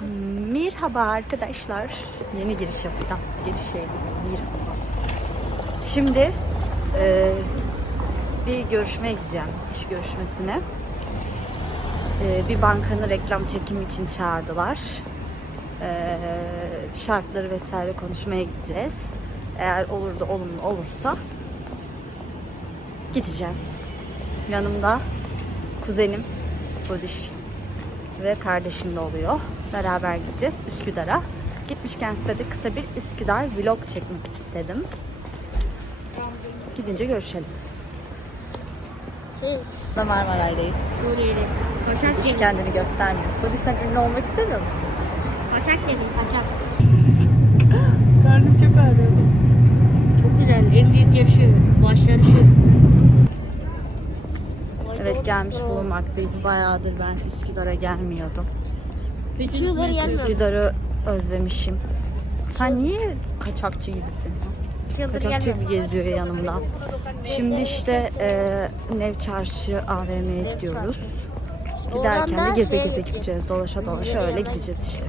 Merhaba arkadaşlar. Yeni giriş yapacağım. Giriş şey Merhaba. Şimdi e, bir görüşmeye gideceğim. iş görüşmesine. E, bir bankanın reklam çekimi için çağırdılar. E, şartları vesaire konuşmaya gideceğiz. Eğer olur da olumlu olursa gideceğim. Yanımda kuzenim Sodiş ve kardeşim de oluyor. Beraber gideceğiz Üsküdar'a. Gitmişken size de kısa bir Üsküdar vlog çekmek istedim. Gidince görüşelim. Şey, Da Marmaray'dayız. Suriyeli. Kaçak Hiç kendini göstermiyor. Sodiş sen ünlü olmak istemiyor musun? Kaçak deli. Kaçak. Karnım çok ağrıyor. Çok güzel. En büyük yarışı. Başları şu. Gelmiş bulunmaktayız. Bayağıdır ben Üsküdar'a gelmiyordum. Gelmiyorum. Üsküdar'ı özlemişim. Sen niye kaçakçı gibisin? Kaçakçı gibi geziyor yanımda. Şimdi işte e, Nev Çarşı AVM'ye gidiyoruz. Giderken de geze geze gideceğiz. Dolaşa dolaşa öyle gideceğiz işte.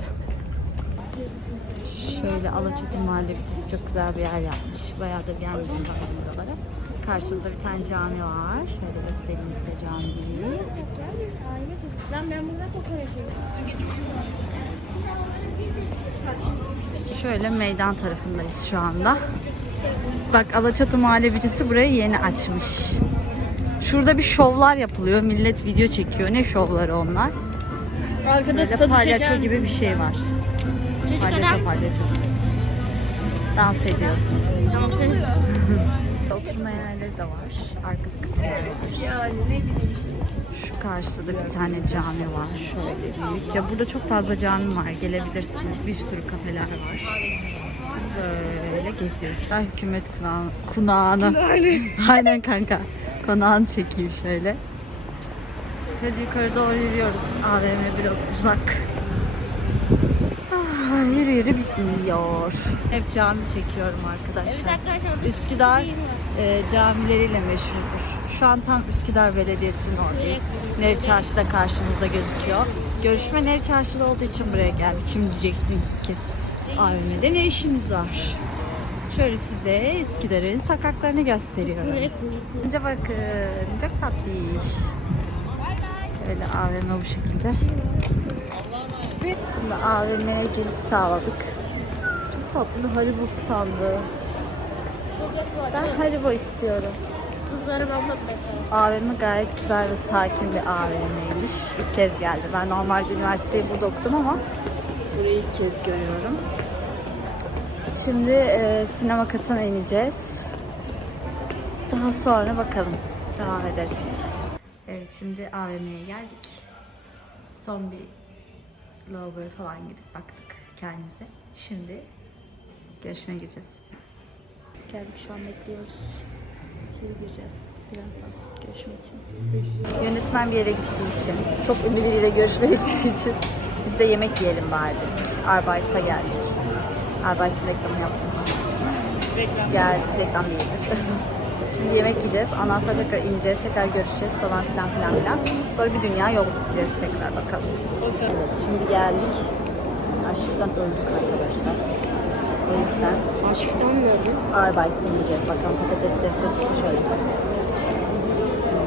Şöyle Alaçatı Mahallesi çok güzel bir yer yapmış. Bayağı da gelmedim ben buralara. Karşımızda bir tane cami var. Şöyle göstereyim size camiyi. Lan ben burada Şöyle meydan tarafındayız şu anda. Bak Alaçatı Muhallebicisi burayı yeni açmış. Şurada bir şovlar yapılıyor. Millet video çekiyor. Ne şovları onlar? Arkada Böyle stadı palyaço gibi bir şey var. Çocuk Palyaço adam. palyaço. Dans ediyor. Tamam sen Oturma yerleri de var. Arka Yani ne bileyim. Şu karşıda bir tane cami var. Şöyle büyük. Ya burada çok fazla cami var. Gelebilirsiniz. Bir sürü kafeler var. Böyle geziyoruz. Ben hükümet kunağı, kunağını. Aynen kanka. Konağını çekeyim şöyle. Hadi yukarı doğru yürüyoruz. AVM biraz uzak. Ah, yürü yürü bitmiyor. Hep cami çekiyorum Evet arkadaşlar. arkadaşlar. orada Üsküdar e, camileriyle meşhurdur. Şu an tam Üsküdar Belediyesi'nin oradayız. Nev Çarşı'da karşımızda gözüküyor. Görüşme Nev Çarşı'da olduğu için buraya geldik. Şimdi diyeceksin ki AVM'de ne işiniz var? Şöyle size Üsküdar'ın sokaklarını gösteriyorum. Önce bakın çok tatlış. Şöyle AVM bu şekilde. Şimdi AVM'ye giriş sağladık. Çok tatlı bir Haribo standı. Ben Haribo istiyorum. Kızlarım ablam mesela. AVM gayet güzel ve sakin bir AVM'ymiş. İlk kez geldi. Ben normalde üniversiteyi burada okudum ama burayı ilk kez görüyorum. Şimdi e, sinema katına ineceğiz. Daha sonra bakalım. Devam ederiz. Evet şimdi AVM'ye geldik. Son bir lavaboya falan gidip baktık kendimize. Şimdi görüşmeye gireceğiz. Geldik şu an bekliyoruz. İçeri gireceğiz birazdan görüşme için. Yönetmen bir yere gittiği için, çok ünlü biriyle görüşmeye gittiği için biz de yemek yiyelim bari dedik. Arbays'a geldik. Arbays'ın reklamı yaptım. Reklam. Geldik, reklam değildi. Şimdi yemek yiyeceğiz. Ondan sonra tekrar ineceğiz, tekrar görüşeceğiz falan filan filan filan. Sonra bir dünya yol gideceğiz tekrar bakalım. Evet, şimdi geldik. Açlıktan öldük arkadaşlar. O yüzden Aşktan mı öldün? Arbays'ta yiyeceğiz. Bakalım patatesleri tut şöyle.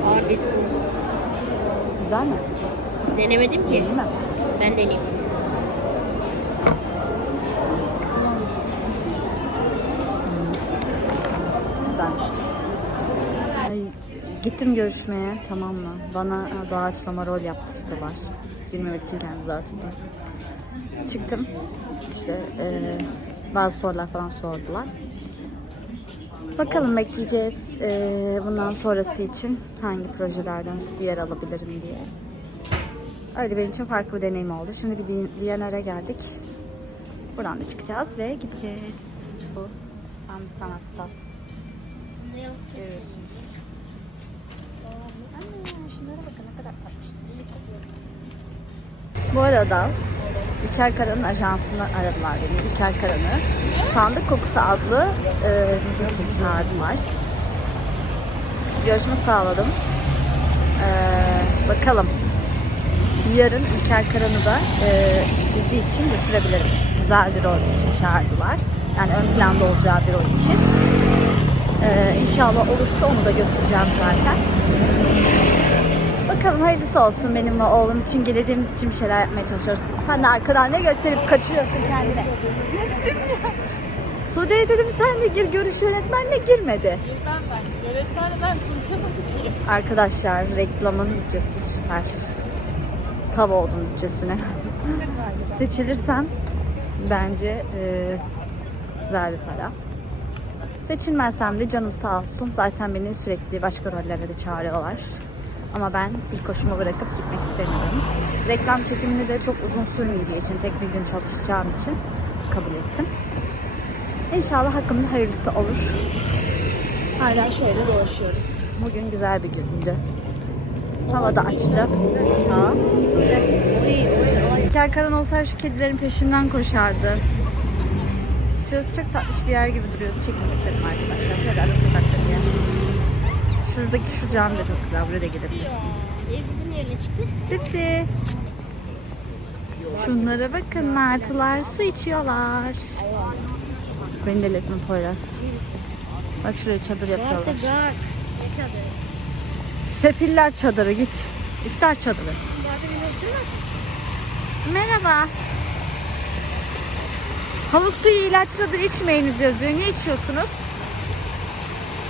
Ağırlısınız. Güzel mi? Denemedim ki. Değil mi? Ben deneyeyim. Gittim görüşmeye tamam mı? Bana e, doğaçlama rol yaptırdılar. Girmemek için kendimi zor tuttum. Çıktım. İşte e, bazı sorular falan sordular. Bakalım bekleyeceğiz e, bundan sonrası için hangi projelerden yer alabilirim diye. Öyle benim için farklı bir deneyim oldu. Şimdi bir DNR'e geldik. Buradan da çıkacağız ve gideceğiz. Bu tam sanatsal. Ne yazık şunlara bakın ne kadar tatlı. Bu arada İlker Kara'nın ajansını aradılar beni. İlker Kara'nı Sandık Kokusu adlı e, dizi için çağırdılar. Görüşme sağladım. E, bakalım. Yarın İlker Karan'ı da e, dizi için götürebilirim. Güzel bir rol için çağırdılar. Yani ön planda olacağı bir rol için. Ee, inşallah olursa onu da götüreceğim zaten. Bakalım hayırlısı olsun benim ve oğlum için geleceğimiz için bir şeyler yapmaya çalışıyoruz. Sen de arkadan ne gösterip kaçırıyorsun kendine? Sude'ye dedim sen de gir görüş yönetmenle girmedi. Ben ben. Öğretmenle ben konuşamadım ki. Arkadaşlar reklamın bütçesi süper. Tav oldum bütçesine. Seçilirsem bence e, güzel bir para. Seçilmezsem de canım sağ olsun. Zaten beni sürekli başka rollere de çağırıyorlar. Ama ben ilk hoşuma bırakıp gitmek istemiyorum. Reklam çekimini de çok uzun sürmeyeceği için, tek bir gün çalışacağım için kabul ettim. İnşallah hakkımda hayırlısı olur. Hala şöyle dolaşıyoruz. Bugün güzel bir gündü. Hava da açtı. Aa, İlker Karan olsaydı şu kedilerin peşinden koşardı. Şurası çok tatlış bir yer gibi duruyordu. Çekmek istedim arkadaşlar. Şöyle ara sokakta bir yer. Şuradaki şu cami de çok güzel. Buraya da gidebilirsiniz. Ev sizin yerine çıktı. Sipsi. Şunlara bakın martılar su içiyorlar. Beni deli etme Poyraz. Bak şuraya çadır yapıyorlar. Sefiller çadırı git. İftar çadırı. Merhaba. Havuz suyu ilaçlıdır içmeyiniz yazıyor. Ne içiyorsunuz?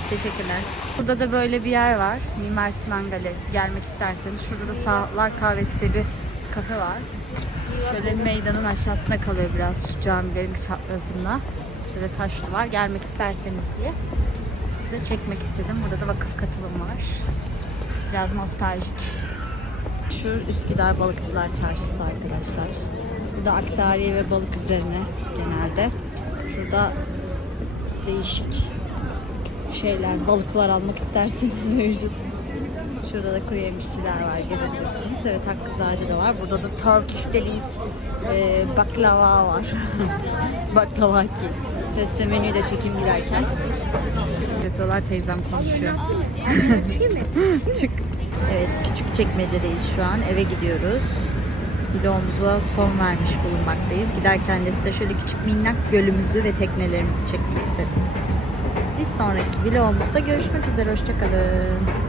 Teşekkürler. Burada da böyle bir yer var. Mimar Sinan Galerisi. Gelmek isterseniz. Şurada da Sağlar Kahvesi diye bir kafe var. Şöyle meydanın aşağısında kalıyor biraz şu camilerin çaprazında. Şöyle taşlı var. Gelmek isterseniz diye. Size çekmek istedim. Burada da vakıf katılım var. Biraz nostaljik. Şu Üsküdar Balıkçılar Çarşısı arkadaşlar. Burada aktariye ve balık üzerine genelde. Şurada değişik şeyler, balıklar almak isterseniz mevcut. Şurada da kuru yemişçiler var görebilirsiniz. Evet Hakkızade de var. Burada da Turkish deli e, baklava var. baklava ki. Teste menüyü de çekim giderken. Yapıyorlar teyzem konuşuyor. Çık. Evet küçük çekmecedeyiz şu an. Eve gidiyoruz. Vlogumuza son vermiş bulunmaktayız. Giderken de size şöyle küçük minnak gölümüzü ve teknelerimizi çekmek istedim. Bir sonraki vlogumuzda görüşmek üzere. Hoşçakalın.